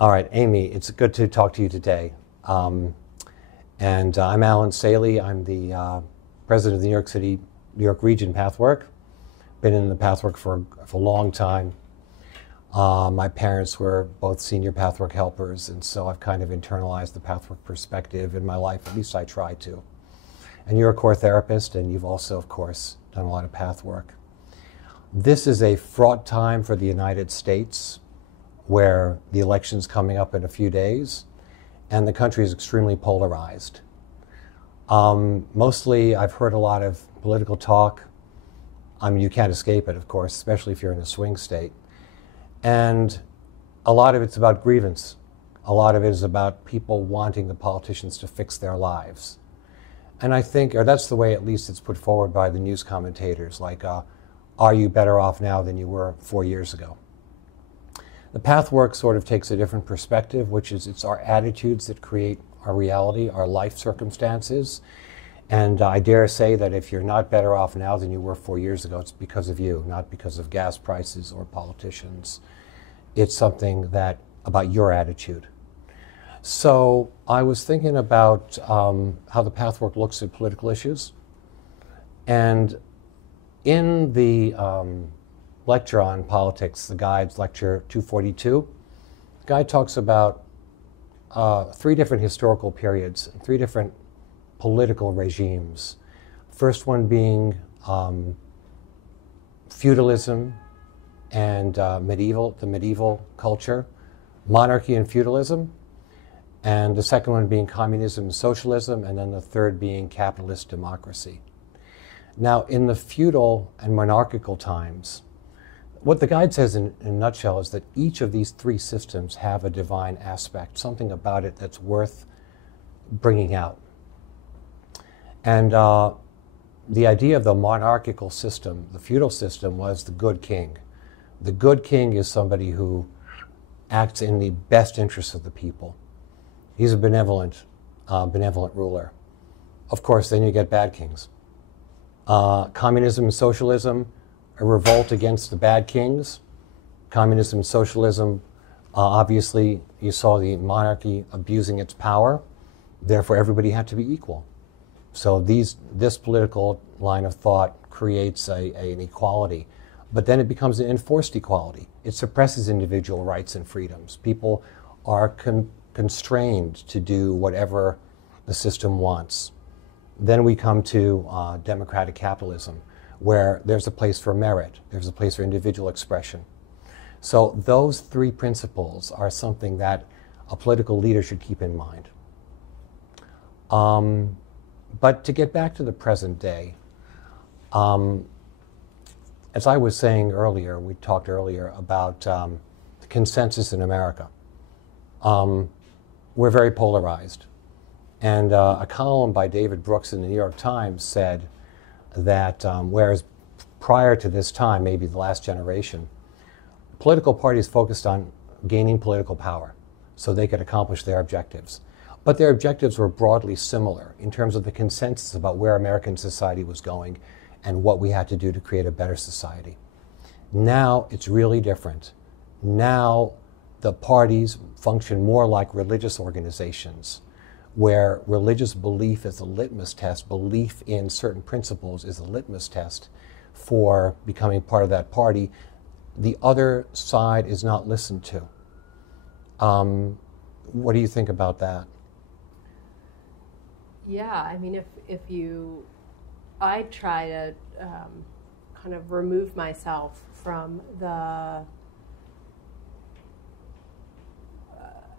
All right, Amy, it's good to talk to you today. I'm Alan Saly. I'm the president of the New York Region Pathwork. Been in the Pathwork for a long time. My parents were both senior Pathwork helpers, and so I've kind of internalized the Pathwork perspective in my life. At least I try to. And you're a core therapist, and you've also, of course, done a lot of Pathwork. This is a fraught time for the United States, where the election's coming up in a few days, and the country is extremely polarized. Mostly, I've heard a lot of political talk. I mean, you can't escape it, of course, especially if you're in a swing state. And a lot of it's about grievance. A lot of it is about people wanting the politicians to fix their lives. And I think, or that's the way at least it's put forward by the news commentators, like, are you better off now than you were 4 years ago? The Pathwork sort of takes a different perspective, which is it's our attitudes that create our reality, our life circumstances. And I dare say that if you're not better off now than you were 4 years ago, it's because of you, not because of gas prices or politicians. It's something about your attitude. So I was thinking about how the Pathwork looks at political issues. And in the lecture on politics, the guide's lecture 242, the guide talks about 3 different historical periods, 3 different political regimes. First one being feudalism and the medieval culture, monarchy and feudalism, and the second one being communism and socialism, and then the third being capitalist democracy. Now, in the feudal and monarchical times, what the guide says in a nutshell is that each of these 3 systems have a divine aspect, something about it that's worth bringing out. And the idea of the monarchical system, the feudal system, was the good king. The good king is somebody who acts in the best interests of the people. He's a benevolent ruler. Of course, then you get bad kings. Communism and socialism, a revolt against the bad kings. Communism and socialism, obviously, you saw the monarchy abusing its power. Therefore, everybody had to be equal. So this political line of thought creates an equality. But then it becomes an enforced equality. It suppresses individual rights and freedoms. People are constrained to do whatever the system wants. Then we come to democratic capitalism, where there's a place for merit, there's a place for individual expression. So those 3 principles are something that a political leader should keep in mind. But to get back to the present day, as I was saying earlier, we talked earlier about the consensus in America. We're very polarized. And a column by David Brooks in the New York Times said that whereas prior to this time, maybe the last generation, political parties focused on gaining political power so they could accomplish their objectives. But their objectives were broadly similar in terms of the consensus about where American society was going and what we had to do to create a better society. Now it's really different. Now the parties function more like religious organizations, where religious belief is a litmus test, belief in certain principles is a litmus test for becoming part of that party. The other side is not listened to. What do you think about that? Yeah, I mean, I try to kind of remove myself from the,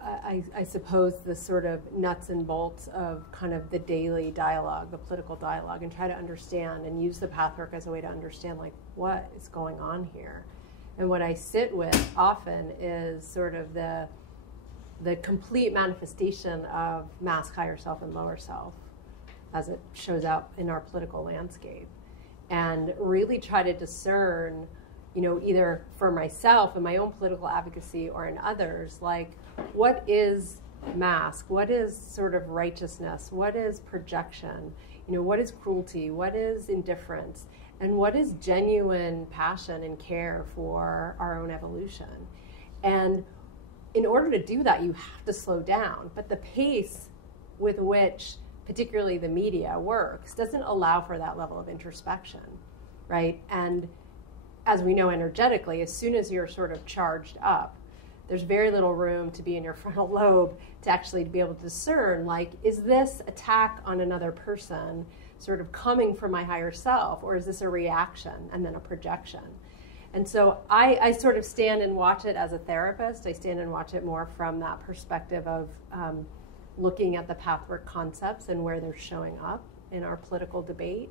I suppose, the sort of nuts and bolts of kind of the daily dialogue, the political dialogue, and try to understand and use the Pathwork as a way to understand, like, what is going on here. And what I sit with often is sort of the complete manifestation of mask higher self and lower self as it shows out in our political landscape, and really try to discern, either for myself in my own political advocacy or in others, like, what is mask? What is sort of righteousness? What is projection? What is cruelty? What is indifference? And what is genuine passion and care for our own evolution? And in order to do that, you have to slow down. But the pace with which particularly the media works doesn't allow for that level of introspection, right? And as we know energetically, as soon as you're sort of charged up, there's very little room to be in your frontal lobe to actually be able to discern, like, is this attack on another person sort of coming from my higher self, or is this a reaction and then a projection? And so I sort of stand and watch it as a therapist. I stand and watch it more from that perspective of looking at the pathwork concepts and where they're showing up in our political debate.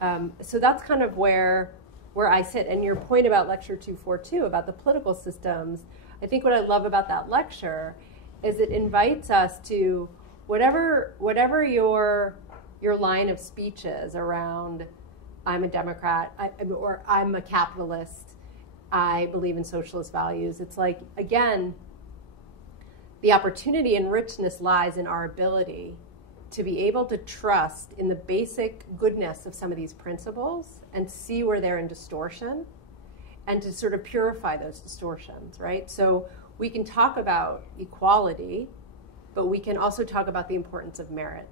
So that's kind of where I sit. And your point about Lecture 242, about the political systems, I think what I love about that lecture is it invites us to whatever your line of speech is around, I'm a Democrat, or I'm a capitalist, I believe in socialist values. It's like, again, the opportunity and richness lies in our ability to be able to trust in the basic goodness of some of these principles and see where they're in distortion, and to sort of purify those distortions, right? So we can talk about equality, but we can also talk about the importance of merit,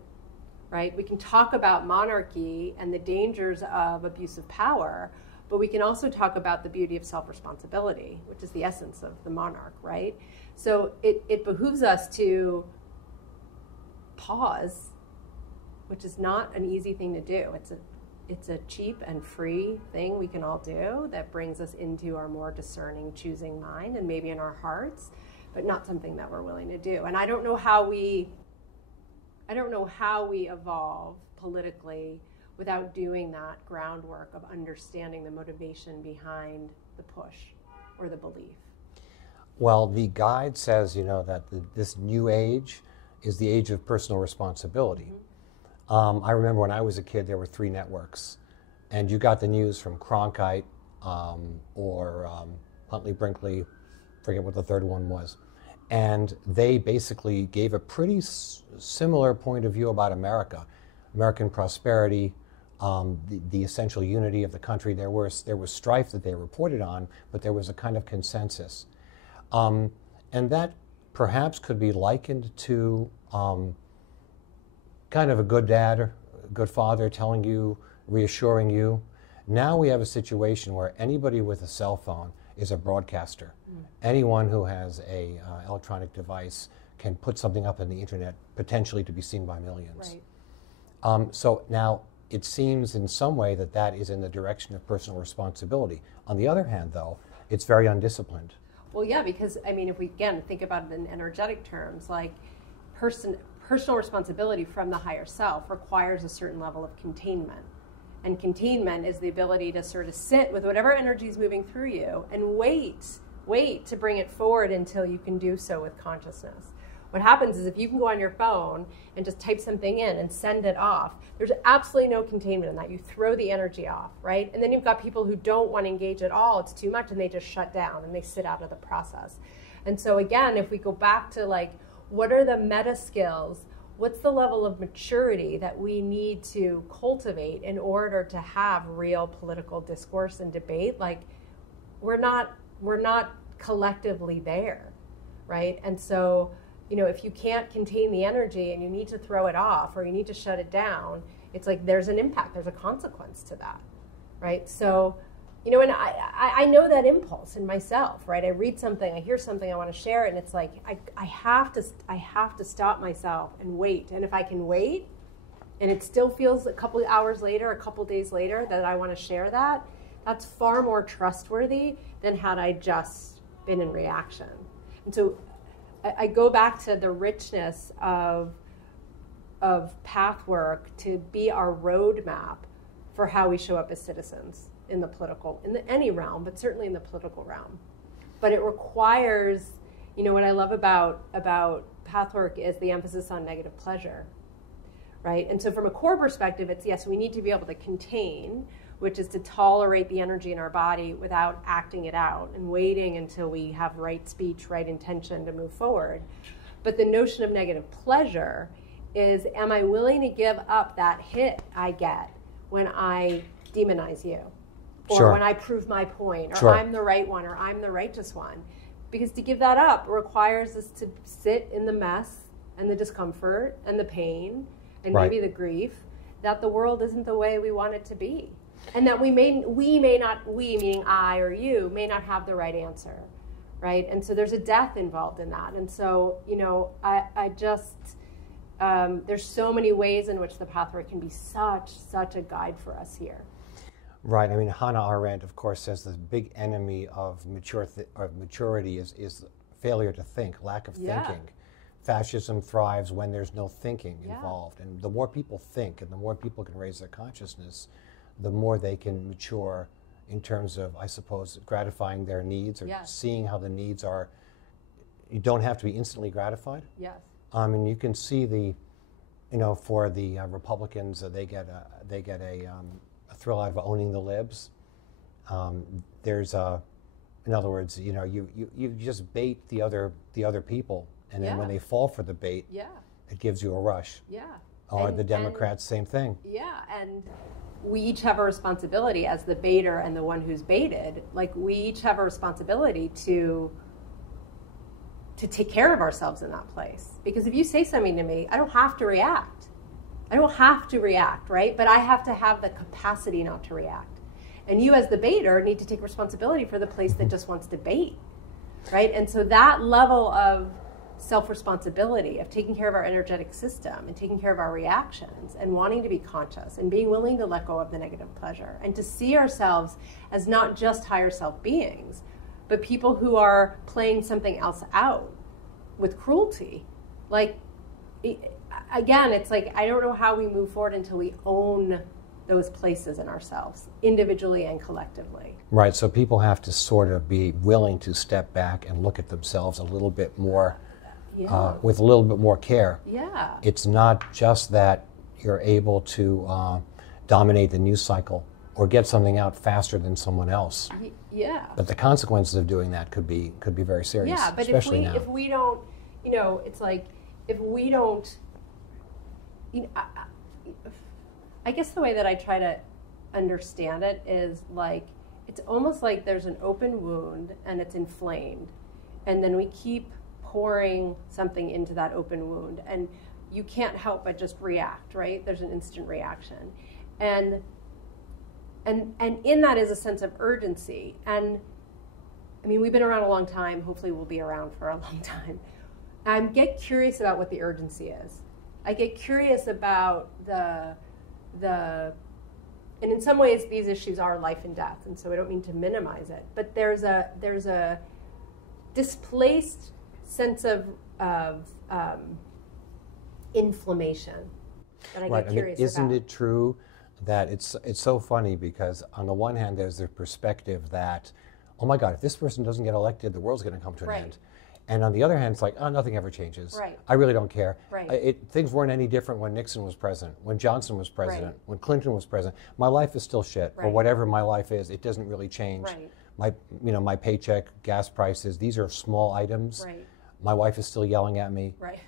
right? We can talk about monarchy and the dangers of abuse of power, but we can also talk about the beauty of self-responsibility, which is the essence of the monarch, right? So it behooves us to pause, which is not an easy thing to do. It's a cheap and free thing we can all do that brings us into our more discerning, choosing mind, and maybe in our hearts, but not something that we're willing to do. And I don't know how we evolve politically without doing that groundwork of understanding the motivation behind the push or the belief. Well, the guide says, that this new age is the age of personal responsibility. Mm-hmm. I remember when I was a kid, there were 3 networks, and you got the news from Cronkite or Huntley Brinkley, forget what the third one was. And they basically gave a pretty similar point of view about America, American prosperity, the essential unity of the country. There was strife that they reported on, but there was a kind of consensus. And that perhaps could be likened to kind of a good dad or a good father telling you, reassuring you. Now we have a situation where anybody with a cell phone is a broadcaster. Mm. Anyone who has a electronic device can put something up on the internet, potentially to be seen by millions. Right. So now it seems in some way that is in the direction of personal responsibility. On the other hand, though, it's very undisciplined. Well, yeah, because, if we, again, think about it in energetic terms, like personal responsibility from the higher self requires a certain level of containment. And containment is the ability to sort of sit with whatever energy is moving through you and wait to bring it forward until you can do so with consciousness. What happens is if you can go on your phone and just type something in and send it off, there's absolutely no containment in that. You throw the energy off, right? And then you've got people who don't want to engage at all. It's too much, and they just shut down and they sit out of the process. And so again, if we go back to like, what are the meta skills? What's the level of maturity that we need to cultivate in order to have real political discourse and debate? Like, we're not collectively there, right? And so, if you can't contain the energy and you need to throw it off or you need to shut it down, it's like there's an impact, there's a consequence to that, right? So, and I know that impulse in myself, right? I read something, I hear something, I want to share it, and it's like I have to stop myself and wait. And if I can wait, and it still feels a couple hours later, a couple days later that I want to share that, that's far more trustworthy than had I just been in reaction. And so I go back to the richness of Pathwork to be our roadmap for how we show up as citizens in any realm, but certainly in the political realm. But it requires, what I love about Pathwork is the emphasis on negative pleasure, right? And so from a core perspective, it's, yes, we need to be able to contain, which is to tolerate the energy in our body without acting it out and waiting until we have right speech, right intention to move forward. But the notion of negative pleasure is, am I willing to give up that hit I get when I demonize you? Or Sure. when I prove my point, or Sure. I'm the right one, or I'm the righteous one? Because to give that up requires us to sit in the mess and the discomfort and the pain and Right. maybe the grief that the world isn't the way we want it to be. And that we may not, meaning I or you, may not have the right answer, right? And so there's a death involved in that. And so, I just, there's so many ways in which the Pathwork can be such a guide for us here. Right. I mean, Hannah Arendt, of course, says the big enemy of maturity is failure to think, lack of thinking. Fascism thrives when there's no thinking involved. And the more people think and the more people can raise their consciousness, the more they can mature in terms of, I suppose, gratifying their needs or seeing how the needs are. You don't have to be instantly gratified. Yes. And you can see for the Republicans, they get a thrill out of owning the libs. In other words, you just bait the other people, and then when they fall for the bait, it gives you a rush. Yeah. Or the Democrats, same thing. Yeah, and we each have a responsibility as the baiter and the one who's baited. Like, we each have a responsibility to take care of ourselves in that place. Because if you say something to me, I don't have to react. Right? But I have to have the capacity not to react. And you as the baiter need to take responsibility for the place that just wants to bait, right? And so that level of self-responsibility, of taking care of our energetic system and taking care of our reactions and wanting to be conscious and being willing to let go of the negative pleasure and to see ourselves as not just higher self beings, but people who are playing something else out with cruelty. Like, again, it's like, I don't know how we move forward until we own those places in ourselves, individually and collectively. Right, so people have to sort of be willing to step back and look at themselves a little bit more, with a little bit more care. Yeah. It's not just that you're able to dominate the news cycle or get something out faster than someone else. Yeah. But the consequences of doing that could be very serious. Yeah, but especially if we don't, it's like, if we don't, I guess the way that I try to understand it is like, it's almost like there's an open wound and it's inflamed, and then we keep pouring something into that open wound, and you can't help but just react, right? There's an instant reaction. And in that is a sense of urgency. And I mean, we've been around a long time. Hopefully we'll be around for a long time. I get curious about what the urgency is. I get curious about and in some ways these issues are life and death, and so I don't mean to minimize it, but there's a displaced sense of inflammation that I get curious about. Isn't it true that it's so funny, because on the one hand there's the perspective that, oh my God, if this person doesn't get elected, the world's going to come to an end. And on the other hand, it's like, oh, nothing ever changes. Right. I really don't care. Right. Things weren't any different when Nixon was president, when Johnson was president, when Clinton was president. My life is still shit, or whatever my life is. It doesn't really change. Right. My paycheck, gas prices, these are small items. Right. My wife is still yelling at me. Right.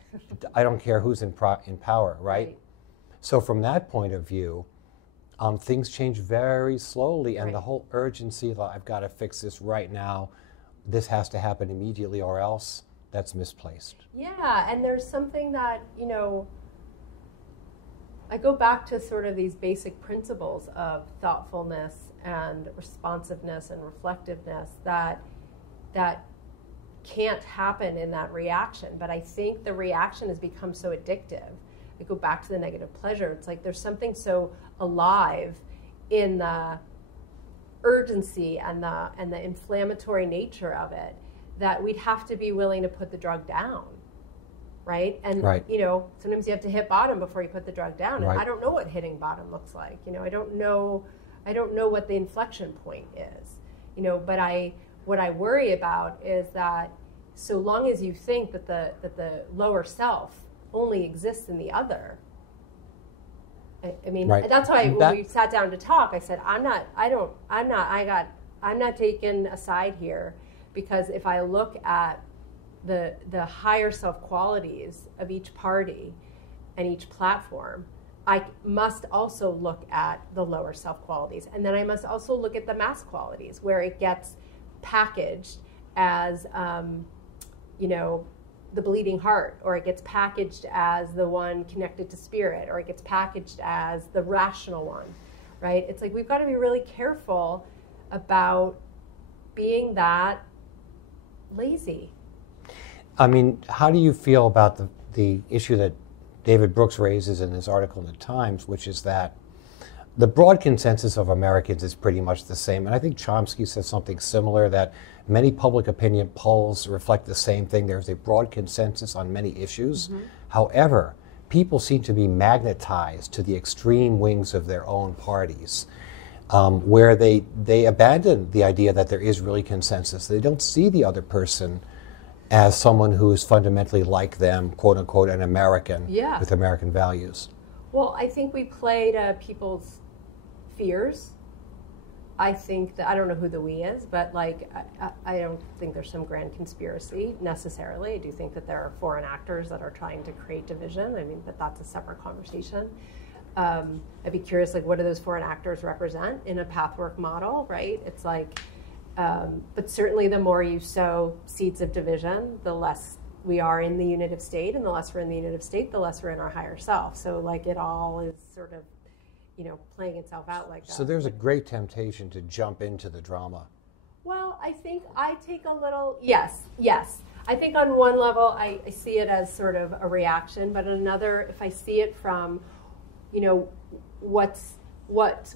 I don't care who's in power, right? So from that point of view, things change very slowly, and the whole urgency, like, I've got to fix this right now, this has to happen immediately or else, that's misplaced. Yeah, and there's something that, I go back to sort of these basic principles of thoughtfulness and responsiveness and reflectiveness that can't happen in that reaction. But I think the reaction has become so addictive. I go back to the negative pleasure. It's like there's something so alive in the urgency and the inflammatory nature of it that we'd have to be willing to put the drug down, right? And sometimes you have to hit bottom before you put the drug down. And I don't know what hitting bottom looks like. I don't know what the inflection point is. But what I worry about is that so long as you think that the lower self only exists in the other. I mean, that's why when we sat down to talk, I said, I'm not taking a side here, because if I look at the higher self qualities of each party and each platform, I must also look at the lower self qualities, and then I must also look at the mass qualities where it gets packaged as, you know, the bleeding heart, or it gets packaged as the one connected to spirit, or it gets packaged as the rational one, right? It's like we've got to be really careful about being that lazy. I mean, how do you feel about the issue that David Brooks raises in his article in the Times, which is that the broad consensus of Americans is pretty much the same. And I think Chomsky says something similar, that many public opinion polls reflect the same thing. There's a broad consensus on many issues. Mm-hmm. However, people seem to be magnetized to the extreme wings of their own parties, where they abandon the idea that there is really consensus. They don't see the other person as someone who is fundamentally like them, quote unquote, an American with American values. Well, I think we play to people's fears. I think that, I don't know who the we is, but like, I don't think there's some grand conspiracy necessarily. I do think that there are foreign actors that are trying to create division. I mean, but that's a separate conversation. I'd be curious, like, what do those foreign actors represent in a Pathwork model, right? It's like, but certainly the more you sow seeds of division, the less we are in the unit of state, and the less we're in the unit of state, the less we're in our higher self. So like it all is sort of, you know, playing itself out like that. So there's a great temptation to jump into the drama. Well, I think I take a little, yes. I think on one level I see it as sort of a reaction, but on another, if I see it from, you know, what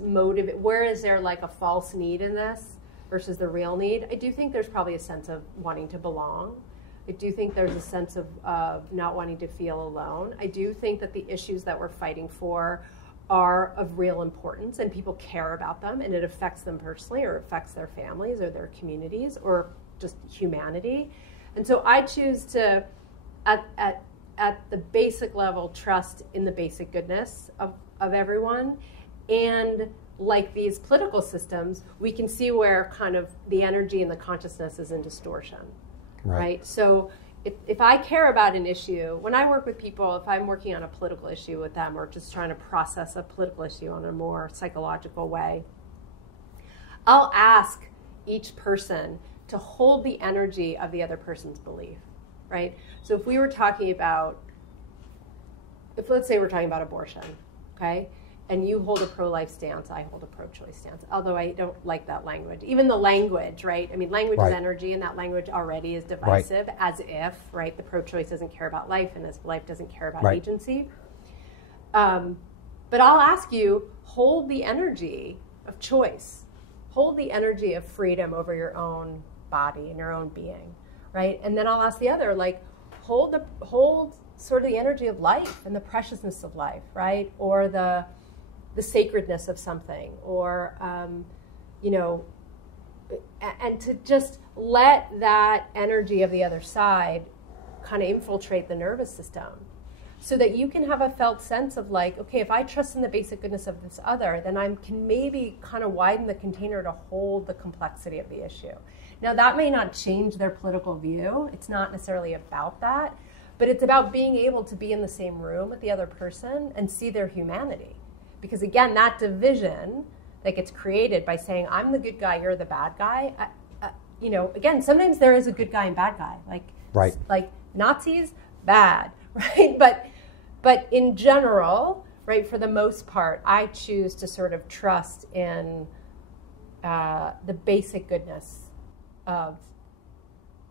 motive, where is there like a false need in this versus the real need? I do think there's probably a sense of wanting to belong. I do think there's a sense of not wanting to feel alone. I do think that the issues that we're fighting for are of real importance, and people care about them, and it affects them personally, or affects their families or their communities or just humanity. And so I choose to, at the basic level, trust in the basic goodness of everyone. And like these political systems, we can see where kind of the energy and the consciousness is in distortion. Right? So if I care about an issue, when I work with people, if I'm working on a political issue with them or just trying to process a political issue in a more psychological way, I'll ask each person to hold the energy of the other person's belief, right? So if we were talking about, let's say we're talking about abortion, okay? And you hold a pro-life stance, I hold a pro-choice stance, although I don't like that language. Even the language, right? I mean, language is energy, and that language already is divisive, as if, right, the pro-choice doesn't care about life, and as life doesn't care about agency. But I'll ask you, hold the energy of choice. Hold the energy of freedom over your own body and your own being, right? And then I'll ask the other, like, hold sort of the energy of life and the preciousness of life, right? Or the sacredness of something, or, you know, and to just let that energy of the other side kind of infiltrate the nervous system so that you can have a felt sense of like, okay, if I trust in the basic goodness of this other, then I can maybe kind of widen the container to hold the complexity of the issue. Now, that may not change their political view. It's not necessarily about that, but it's about being able to be in the same room with the other person and see their humanity. Because again, that division that gets created by saying, I'm the good guy, you're the bad guy, you know, again, sometimes there is a good guy and bad guy. Like Nazis, bad, right? But in general, right, for the most part, I choose to sort of trust in the basic goodness of...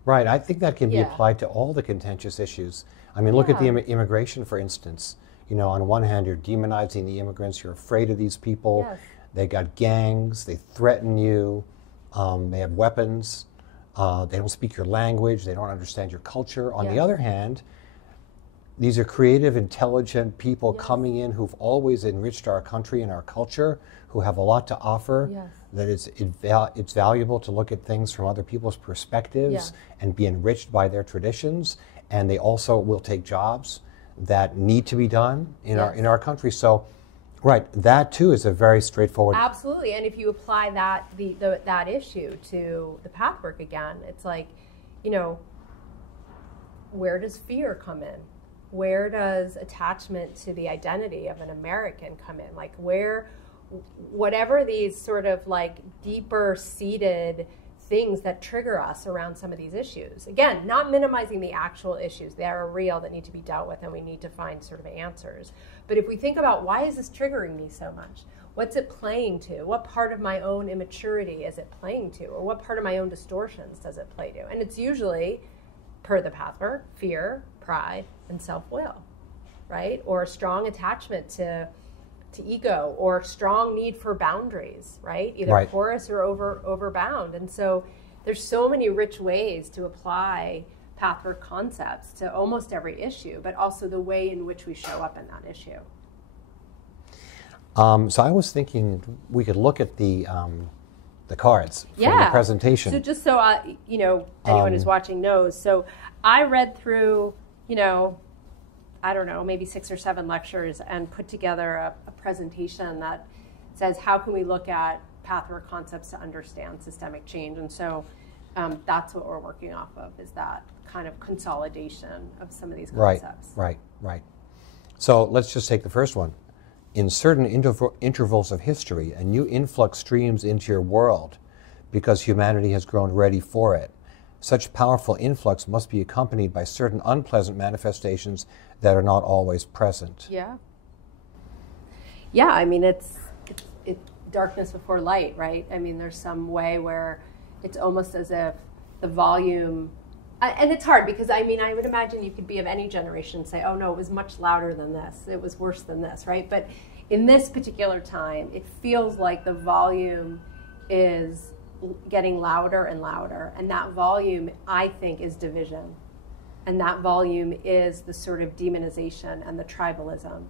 Right, I think that can be applied to all the contentious issues. I mean, look at the immigration, for instance. You know, on one hand, you're demonizing the immigrants. You're afraid of these people. Yes. They got gangs. They threaten you. They have weapons. They don't speak your language. They don't understand your culture. On the other hand, these are creative, intelligent people coming in who've always enriched our country and our culture, who have a lot to offer. Yes. That it's valuable to look at things from other people's perspectives and be enriched by their traditions. And they also will take jobs that need to be done in our country. So, right, that too is a very straightforward. Absolutely, and if you apply that that issue to the Pathwork again, it's like, you know, where does fear come in? Where does attachment to the identity of an American come in? Like whatever these sort of like deeper seated things that trigger us around some of these issues. Again, not minimizing the actual issues. They are real, that need to be dealt with, and we need to find sort of answers. But if we think about, why is this triggering me so much? What's it playing to? What part of my own immaturity is it playing to? Or what part of my own distortions does it play to? And it's usually, per the Pathwork, fear, pride, and self-will, right? Or a strong attachment to ego, or strong need for boundaries, right? Either porous or overbound. And so there's so many rich ways to apply Pathwork concepts to almost every issue, but also the way in which we show up in that issue. So I was thinking we could look at the cards from the presentation. So just so anyone who's watching knows, so I read through, I don't know, maybe 6 or 7 lectures and put together a presentation that says, how can we look at Pathwork concepts to understand systemic change? And so that's what we're working off of, is that kind of consolidation of some of these concepts. Right. So let's just take the first one. In certain intervals of history, a new influx streams into your world because humanity has grown ready for it. Such powerful influx must be accompanied by certain unpleasant manifestations that are not always present. Yeah, I mean, it's darkness before light, right? I mean, there's some way where it's almost as if the volume, and it's hard because, I mean, I would imagine you could be of any generation and say, oh no, it was much louder than this, it was worse than this, right? But in this particular time, it feels like the volume is getting louder and louder, and that volume, I think, is division, and that volume is the sort of demonization and the tribalism,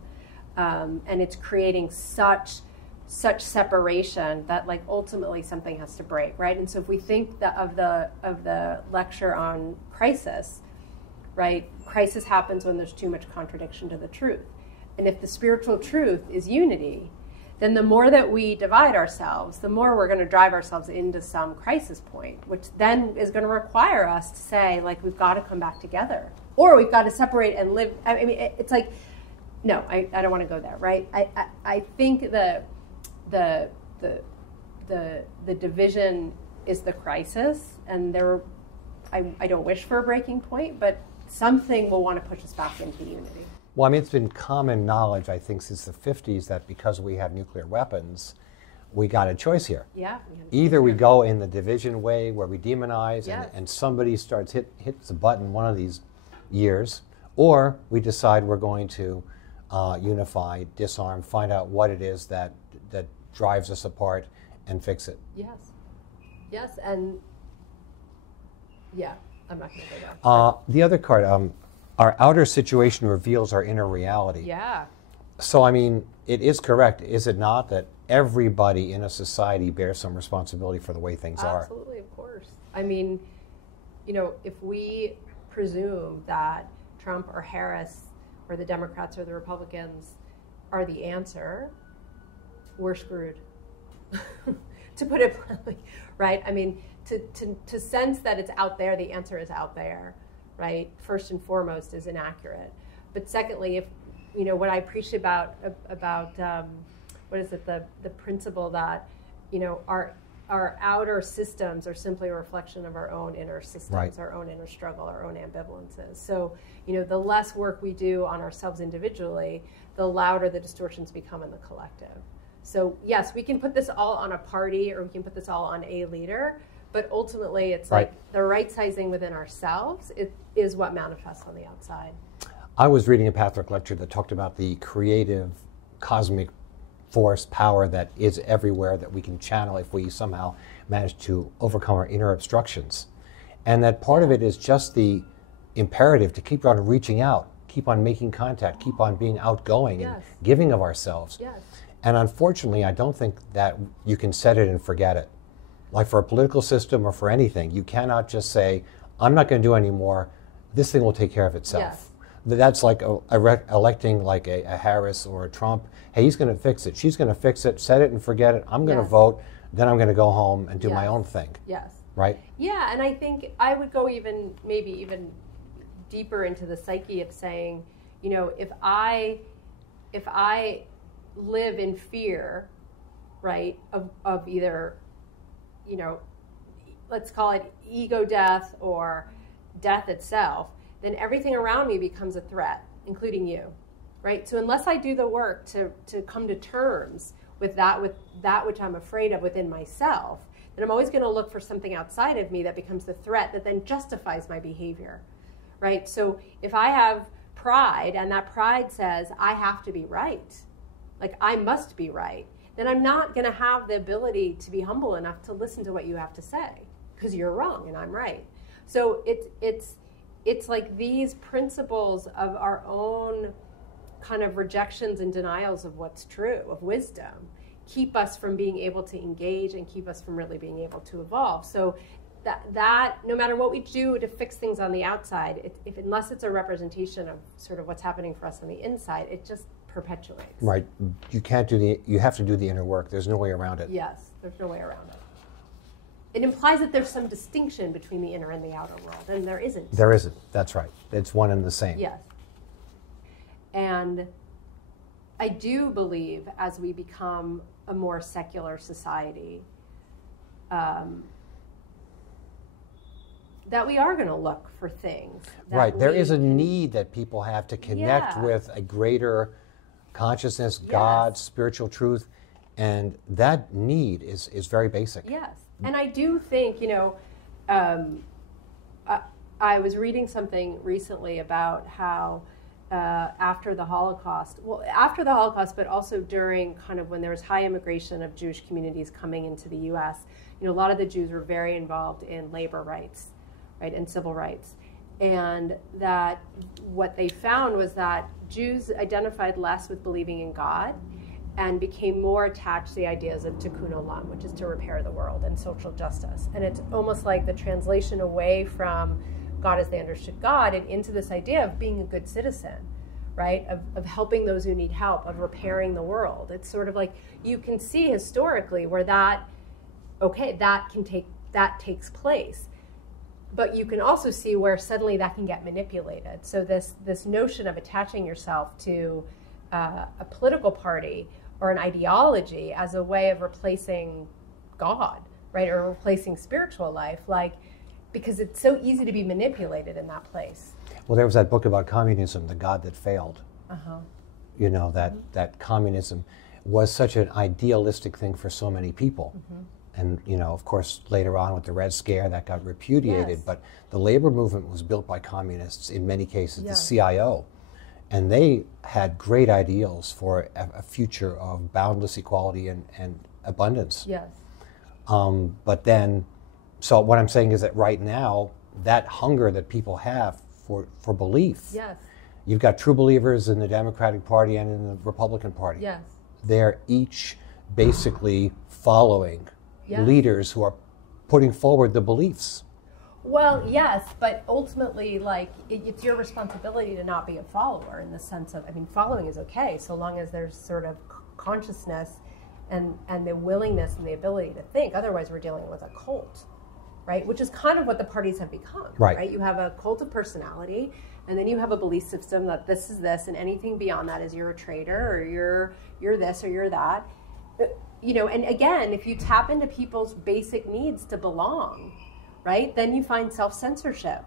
and it's creating such separation that, like, ultimately something has to break, right? And so if we think of the lecture on crisis, right? Crisis happens when there's too much contradiction to the truth, and if the spiritual truth is unity, then the more that we divide ourselves, the more we're going to drive ourselves into some crisis point, which then is going to require us to say, like, we've got to come back together, or we've got to separate and live. I mean, it's like, no, I don't want to go there, right? I think the division is the crisis, and I don't wish for a breaking point, but something will want to push us back into unity. Well, I mean, it's been common knowledge, I think, since the 50s that because we have nuclear weapons, we got a choice here. Yeah. Either we go in the division way where we demonize and somebody starts hits a button one of these years, or we decide we're going to unify, disarm, find out what it is that drives us apart and fix it. Yes, and I'm not going to go there. The other card, our outer situation reveals our inner reality. Yeah. So, I mean, it is correct, is it not, that everybody in a society bears some responsibility for the way things are? Absolutely, of course. I mean, if we presume that Trump or Harris or the Democrats or the Republicans are the answer, we're screwed. To put it bluntly, right? I mean, to sense that it's out there, the answer is out there, right? First and foremost is inaccurate. But secondly, if what I preach about what is it, the principle that our outer systems are simply a reflection of our own inner systems, our own inner struggle, our own ambivalences. So the less work we do on ourselves individually, the louder the distortions become in the collective. So yes, we can put this all on a party, or we can put this all on a leader, but ultimately it's like the right sizing within ourselves is what manifests on the outside. I was reading a Pathwork lecture that talked about the creative cosmic force, power that is everywhere that we can channel if we somehow manage to overcome our inner obstructions. And that part of it is just the imperative to keep on reaching out, keep on making contact, keep on being outgoing and giving of ourselves. And unfortunately, I don't think that you can set it and forget it. Like for a political system or for anything, you cannot just say, I'm not going to do any more, this thing will take care of itself. That's like electing like a Harris or a Trump. Hey, he's going to fix it, she's going to fix it, set it and forget it, I'm going to vote, then I'm going to go home and do my own thing. Right? Yeah, and I think I would go maybe even deeper into the psyche of saying, if I live in fear, right, of either, let's call it ego death or death itself, then everything around me becomes a threat, including you, right? So unless I do the work to come to terms with that which I'm afraid of within myself, then I'm always going to look for something outside of me that becomes the threat that then justifies my behavior, right? So if I have pride and that pride says I have to be right, like I must be right, then I'm not going to have the ability to be humble enough to listen to what you have to say because you're wrong and I'm right. So it's like these principles of our own kind of rejections and denials of what's true, of wisdom, keep us from being able to engage and keep us from really being able to evolve. So that no matter what we do to fix things on the outside, unless it's a representation of sort of what's happening for us on the inside, it just perpetuates. Right. You have to do the inner work. There's no way around it. Yes, there's no way around it. It implies that there's some distinction between the inner and the outer world, and there isn't. There isn't. That's right. It's one and the same. Yes. And I do believe as we become a more secular society, that we are going to look for things. Right. There is a need that people have to connect with a greater consciousness, God, spiritual truth, and that need is very basic. Yes. And I do think, I was reading something recently about how after the Holocaust, but also during kind of when there was high immigration of Jewish communities coming into the U.S., a lot of the Jews were very involved in labor rights, right, and civil rights. And that what they found was that Jews identified less with believing in God and became more attached to the ideas of tikkun olam, which is to repair the world, and social justice. And it's almost like the translation away from God as they understood God and into this idea of being a good citizen, right? Of helping those who need help, of repairing the world. It's sort of like you can see historically where that takes place. But you can also see where suddenly that can get manipulated. So this notion of attaching yourself to a political party or an ideology as a way of replacing God, right, or replacing spiritual life, because it's so easy to be manipulated in that place. Well, there was that book about communism, The God That Failed. That communism was such an idealistic thing for so many people. And, of course, later on with the Red Scare, that got repudiated. But the labor movement was built by communists, in many cases, the CIO. And they had great ideals for a future of boundless equality and abundance. Yes. But then, so what I'm saying is that right now, that hunger that people have for belief, you've got true believers in the Democratic Party and in the Republican Party. Yes. They're each basically following leaders who are putting forward the beliefs. Well, yes, but ultimately, it's your responsibility to not be a follower in the sense of, following is okay so long as there's sort of consciousness and the willingness and the ability to think. Otherwise, we're dealing with a cult, right? Which is kind of what the parties have become, right? You have a cult of personality, and then you have a belief system that this is this, and anything beyond that is you're a traitor, or you're this, or you're that. And again, if you tap into people's basic needs to belong, right, then you find self-censorship,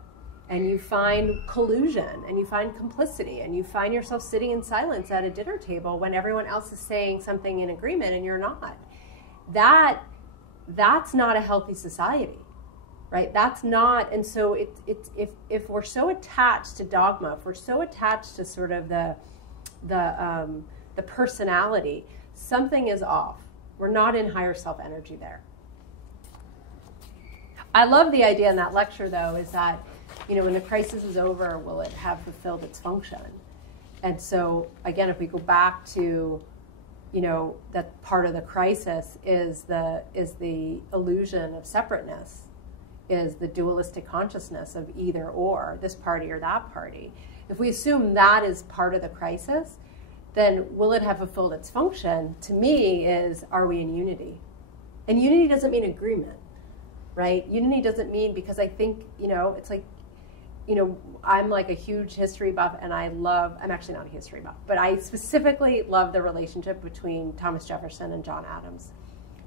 and you find collusion, and you find complicity, and you find yourself sitting in silence at a dinner table when everyone else is saying something in agreement and you're not. That's not a healthy society, right? That's not. And so if we're so attached to dogma, if we're so attached to sort of the personality, something is off. We're not in higher self energy there. I love the idea in that lecture, though, is that, when the crisis is over, will it have fulfilled its function? And so, again, if we go back to, that part of the crisis is the illusion of separateness, is the dualistic consciousness of either or, this party or that party. If we assume that is part of the crisis, then will it have fulfilled its function? To me, are we in unity? And unity doesn't mean agreement. Right? Unity doesn't mean, because I think, it's like, I'm like a huge history buff, and I'm actually not a history buff, but I specifically love the relationship between Thomas Jefferson and John Adams.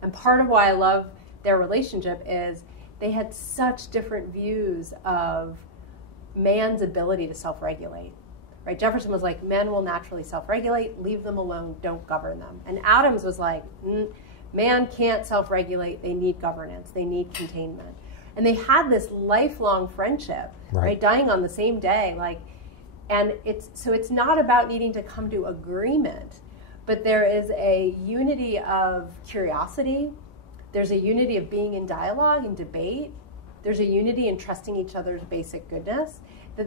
And part of why I love their relationship is they had such different views of man's ability to self-regulate. Right? Jefferson was like, men will naturally self-regulate, leave them alone, don't govern them. And Adams was like, man can't self-regulate, they need governance, they need containment. And they had this lifelong friendship, right? Dying on the same day, and it's not about needing to come to agreement, but there is a unity of curiosity, there's a unity of being in dialogue and debate, there's a unity in trusting each other's basic goodness.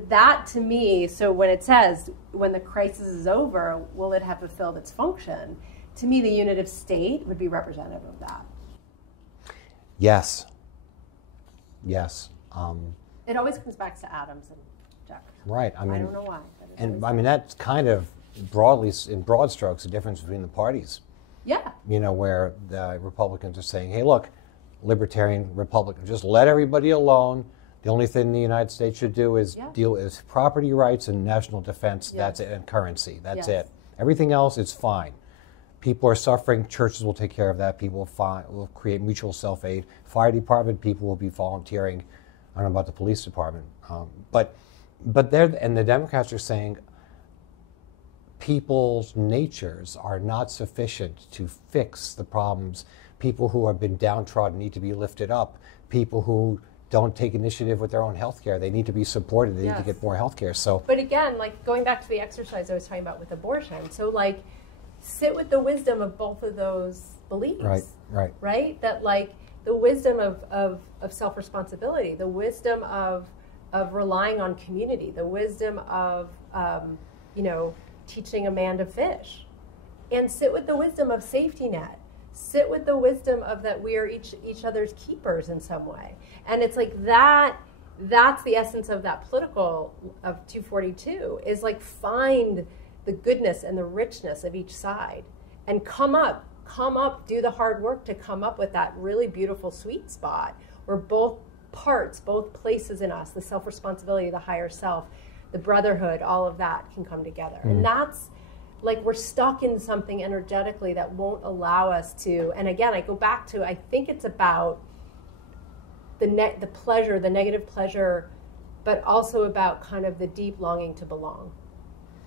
That to me, so when it says, when the crisis is over, will it have fulfilled its function? To me, the unit of state would be representative of that. Yes. It always comes back to Adams and Jefferson. Right. I don't know why. And I mean, that's kind of broadly, in broad strokes, the difference between the parties. Yeah. Where the Republicans are saying, hey, look, Libertarian, Republican, just let everybody alone. The only thing the United States should do is deal with property rights and national defense. That's it, and currency. That's it. Everything else is fine. People are suffering. Churches will take care of that. People will create mutual self-aid. Fire department people will be volunteering. I don't know about the police department, but the Democrats are saying people's natures are not sufficient to fix the problems. People who have been downtrodden need to be lifted up. People who don't take initiative with their own health care. They need to be supported. They need to get more health care. But again, going back to the exercise I was talking about with abortion, so sit with the wisdom of both of those beliefs. Right? That the wisdom of self-responsibility, the wisdom of relying on community, the wisdom of teaching a man to fish, and sit with the wisdom of safety net. Sit with the wisdom of that we are each other's keepers in some way. And it's that's the essence of that political of 242 is find the goodness and the richness of each side and come up, do the hard work to come up with that really beautiful sweet spot where both parts, both places in us, the self-responsibility, the higher self, the brotherhood, all of that can come together. And that's we're stuck in something energetically that won't allow us to, and again, I go back to, I think it's about the pleasure, the negative pleasure, but also about kind of the deep longing to belong.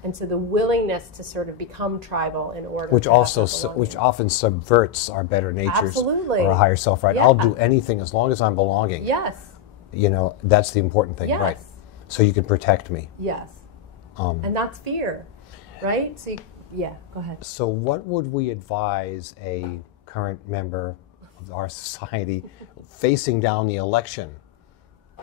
And so the willingness to sort of become tribal in order which often subverts our better natures. Absolutely. Or a higher self, right? I'll do anything as long as I'm belonging. Yes. That's the important thing, right? So you can protect me. Yes. And that's fear. Right? So, go ahead. So what would we advise a current member of our society facing down the election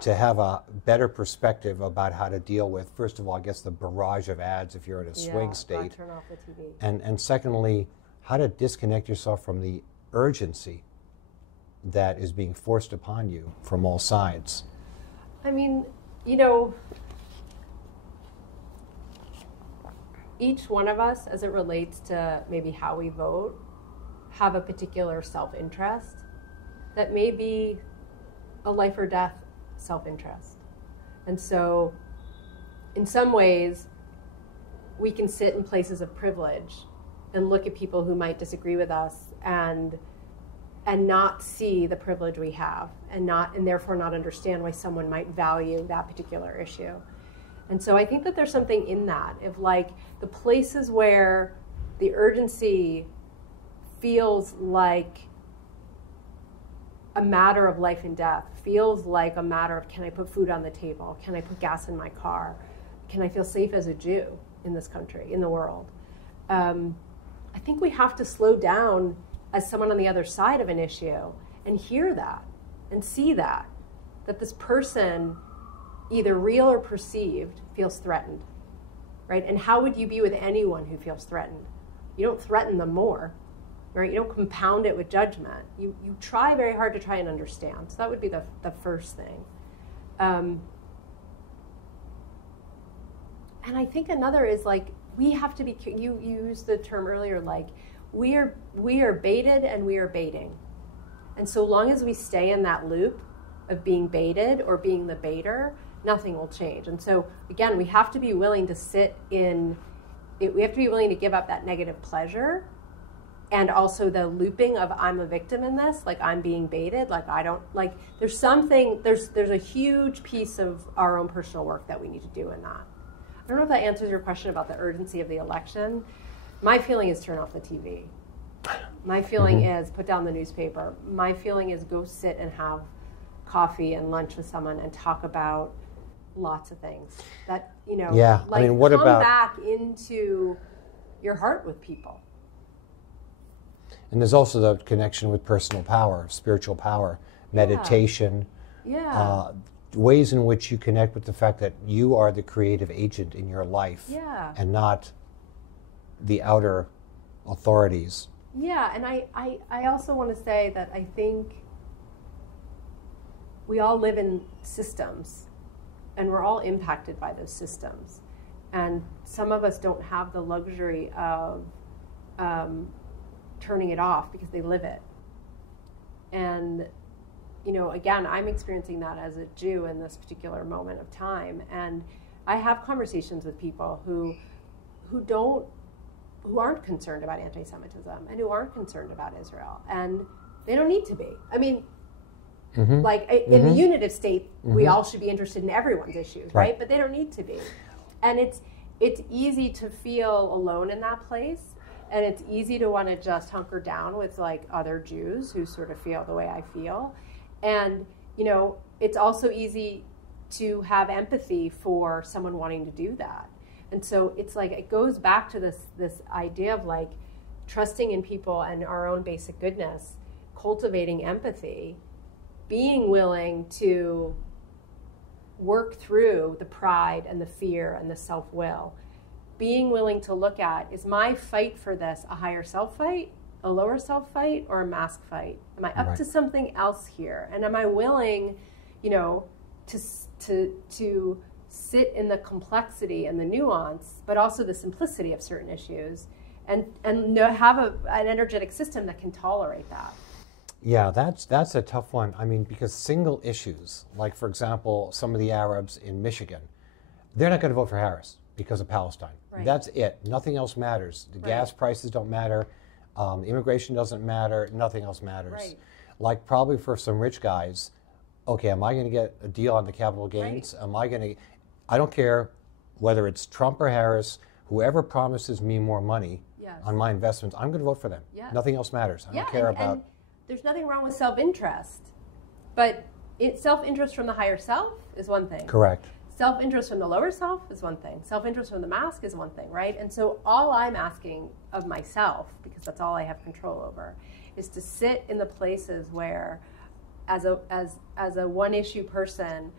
to have a better perspective about how to deal with, first of all, I guess the barrage of ads if you're in a swing state. Turn off the TV. And secondly, how to disconnect yourself from the urgency that is being forced upon you from all sides. I mean, each one of us, as it relates to maybe how we vote, have a particular self-interest that may be a life or death self-interest. And so, in some ways, we can sit in places of privilege and look at people who might disagree with us and not see the privilege we have and therefore not understand why someone might value that particular issue. And so I think that there's something in that, of the places where the urgency feels like a matter of life and death, feels like a matter of, can I put food on the table? Can I put gas in my car? Can I feel safe as a Jew in this country, in the world? I think we have to slow down as someone on the other side of an issue and hear that and see that this person, either real or perceived, feels threatened, right? And how would you be with anyone who feels threatened? You don't threaten them more, right? You don't compound it with judgment. You try very hard to try and understand. So that would be the first thing. And I think another is we have to be, you used the term earlier, we are baited and we are baiting. And so long as we stay in that loop of being baited or being the baiter, nothing will change. And so, again, we have to be willing to sit in, we have to be willing to give up that negative pleasure and also the looping of I'm a victim in this, like I'm being baited, like I don't, like there's a huge piece of our own personal work that we need to do in that. I don't know if that answers your question about the urgency of the election. My feeling is turn off the TV. My feeling is put down the newspaper. My feeling is go sit and have coffee and lunch with someone and talk about lots of things that, Yeah. like, I mean, what come about back into your heart with people. And there's also the connection with personal power, spiritual power, meditation, ways in which you connect with the fact that you are the creative agent in your life and not the outer authorities. Yeah, and I also want to say that I think we all live in systems, and we're all impacted by those systems. And some of us don't have the luxury of turning it off because they live it. And, again, I'm experiencing that as a Jew in this particular moment of time. And I have conversations with people who aren't concerned about anti-Semitism and who aren't concerned about Israel. And they don't need to be. I mean, like in the unitive state, we all should be interested in everyone's issues, right? But they don't need to be. And it's easy to feel alone in that place. And it's easy to want to just hunker down with like other Jews who sort of feel the way I feel. And, it's also easy to have empathy for someone wanting to do that. And so it's like, it goes back to this idea of like trusting in people and our own basic goodness, cultivating empathy, being willing to work through the pride and the fear and the self-will, being willing to look at, is my fight for this a higher self fight, a lower self fight, or a mask fight? Am I up to something else here? And am I willing, to sit in the complexity and the nuance, but also the simplicity of certain issues, and have an energetic system that can tolerate that? Yeah, that's a tough one. I mean, because single issues, like for example, some of the Arabs in Michigan, they're not going to vote for Harris because of Palestine. Right. That's it. Nothing else matters. The gas prices don't matter. Immigration doesn't matter. Nothing else matters. Right. Like probably for some rich guys, okay, am I going to get a deal on the capital gains? Right. Am I going to? I don't care whether it's Trump or Harris. Whoever promises me more money on my investments, I'm going to vote for them. Yeah. Nothing else matters. I don't care about. And there's nothing wrong with self-interest, but self-interest from the higher self is one thing. Correct. Self-interest from the lower self is one thing. Self-interest from the mask is one thing, right? And so all I'm asking of myself, because that's all I have control over, is to sit in the places where, as a one-issue person,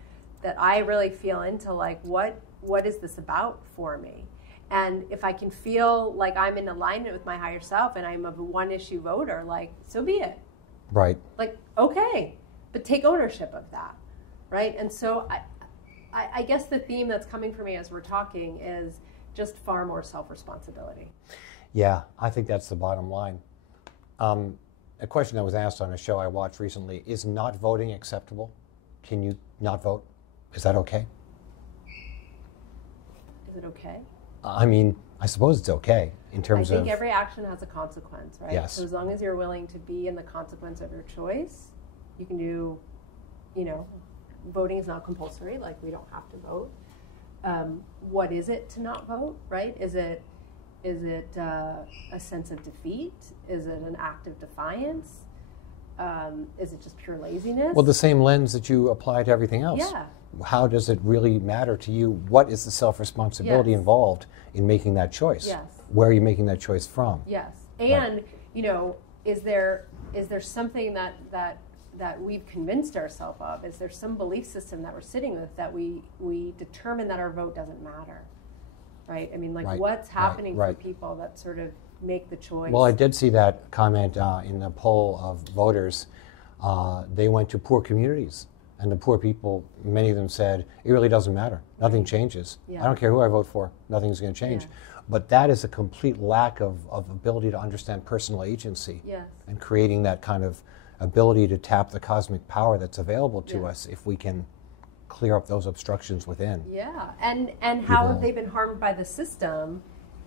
that I really feel into like, what is this about for me? And if I can feel like I'm in alignment with my higher self and I'm a one-issue voter, like, so be it. Right. Like, okay, but take ownership of that, right? And so I guess the theme that's coming for me as we're talking is just far more self-responsibility. Yeah, I think that's the bottom line. A question that was asked on a show I watched recently, is not voting acceptable? Can you not vote? Is that okay? Is it okay? I mean, I suppose it's okay in terms of... I think every action has a consequence, right? Yes. So as long as you're willing to be in the consequence of your choice, you can do, voting is not compulsory, like we don't have to vote. What is it to not vote, right? Is it a sense of defeat? Is it an act of defiance? Is it just pure laziness? Well, the same lens that you apply to everything else. Yeah. How does it really matter to you? What is the self-responsibility involved in making that choice? Yes. Where are you making that choice from? Yes. And, is there something that we've convinced ourselves of? Is there some belief system that we're sitting with that we determine that our vote doesn't matter? Right? I mean, like what's happening for people that sort of make the choice? Well, I did see that comment in the poll of voters. They went to poor communities, and the poor people, many of them said, it really doesn't matter. Nothing changes. Yeah. I don't care who I vote for. Nothing's going to change. Yeah. But that is a complete lack of ability to understand personal agency and creating that kind of ability to tap the cosmic power that's available to us if we can clear up those obstructions within. Yeah, and how have they been harmed by the system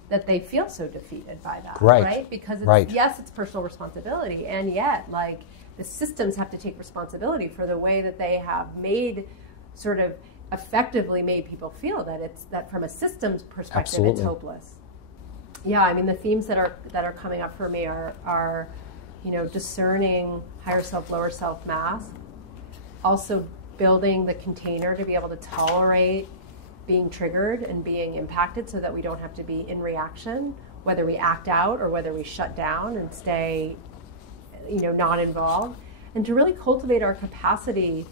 that they feel so defeated by that, Right. right? Because Right. yes, it's personal responsibility, and yet, like, the systems have to take responsibility for the way that they have made, sort of effectively made people feel that from a systems perspective, Absolutely. it's hopeless. Yeah, I mean, the themes that are coming up for me are discerning higher self, lower self mass, also building the container to be able to tolerate being triggered and being impacted so that we don't have to be in reaction, whether we act out or whether we shut down and stay, not involved, and to really cultivate our capacity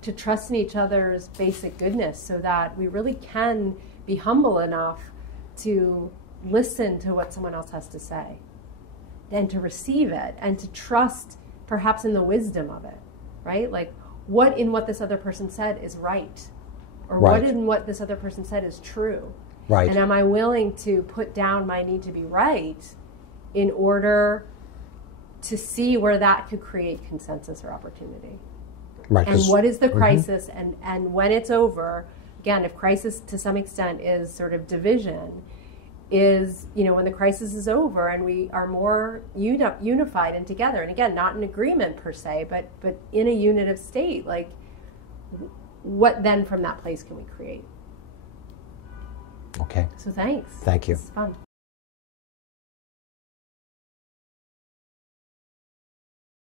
to trust in each other's basic goodness so that we really can be humble enough to listen to what someone else has to say and to receive it and to trust perhaps in the wisdom of it, right? Like, what in what this other person said is right, or Right. what in what this other person said is true. Right. And am I willing to put down my need to be right in order to see where that could create consensus or opportunity? Right. And what is the crisis, and when it's over, again, if crisis to some extent is sort of division, is, when the crisis is over and we are more unified and together, and again, not in agreement per se, but in a unitive state, like, what then from that place can we create? Okay. So thanks. Thank you. It's fun.